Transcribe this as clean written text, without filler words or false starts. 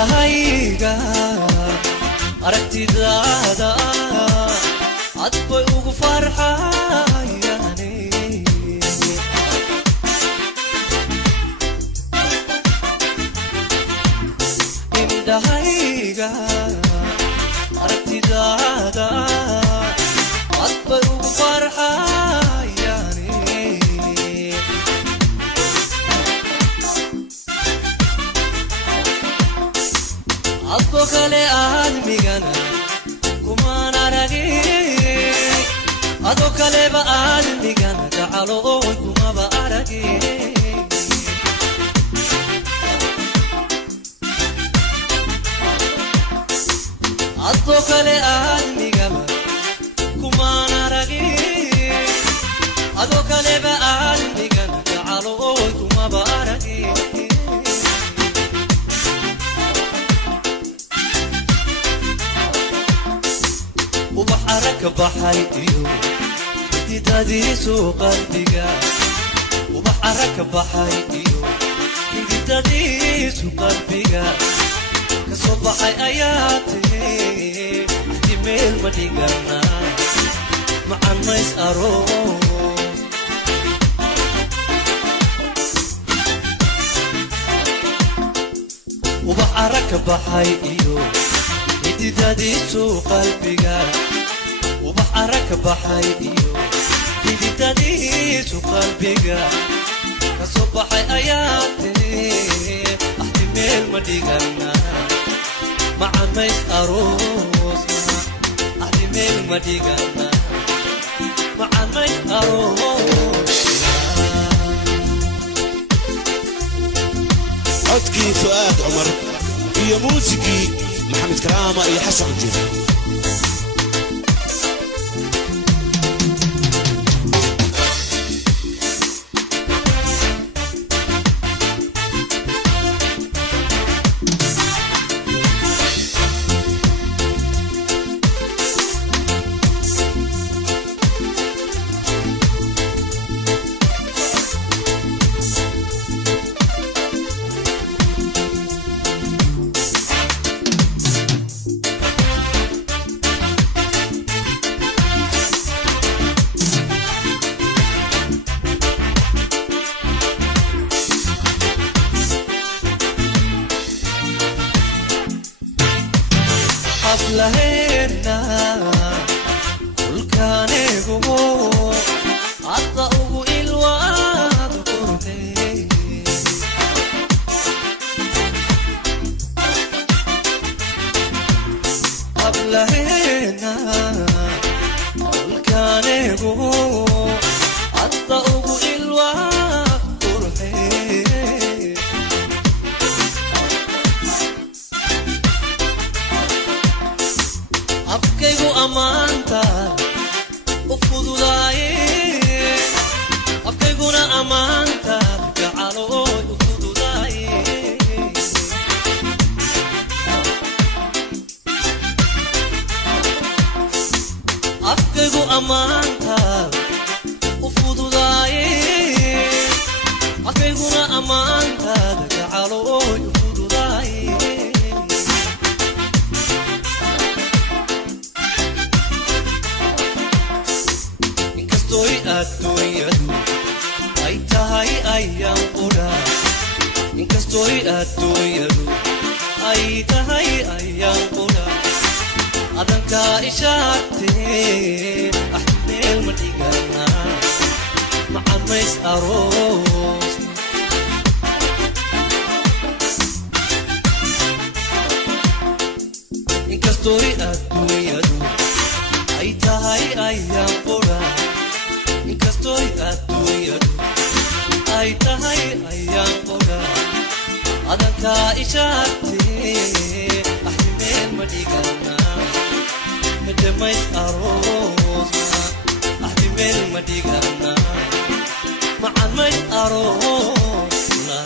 indhahayga aragtidaada cad bay ugu farxayaan indhahayga aragtidaada cad bay ugu farxayaan adko kale aadmigana kumaan aragin adko kaleba aadmigana gacalooy kumaba aragin adko kale aadmigaba kumaan aragin adko kaleba aadmigana gacalooy kumaba aragin وبحرك بحيديو جديداديسو قلبيغا وبحرك بحيديو جديداديسو قلبيغا كصبحي اياتي احتمال مديغانا مع الناس اروس وبحرك بحيديو جديداديسو قلبيغا وبحرك بحيديو جديداديسو قلبيغا كصبحي اياتي احتمال مديغانا مع الناس اروس احتمال مديغانا مع الناس اروس عدكي فؤاد عمر هي موسيقي محمد كرامة يا حسن الجيزي حفلهنا كل كان يقول عطاوه الواد قرني حفلهنا كل كان يقول عطاوه الواد قرني afkaygu amaanta u fududaayay afkayguna amaanta gacalooy u fududaayay afkaygu amaanta u fududaayay afkayguna amaanta gacalooy u fududaayay الدنيا أي تهاي أيام قرا إنكستوي الدنيا أي تهاي أيام قرا أدنك إشارتي أحمل مديقنا مع الناس أروس إنكستوي الدنيا أي تهاي أيام قرا Inkastoy adduunya ay tahay ayaan qora adanka ishaartee ahmeel madigana madamays aroosna ahmeel madigana macaan mays aroosna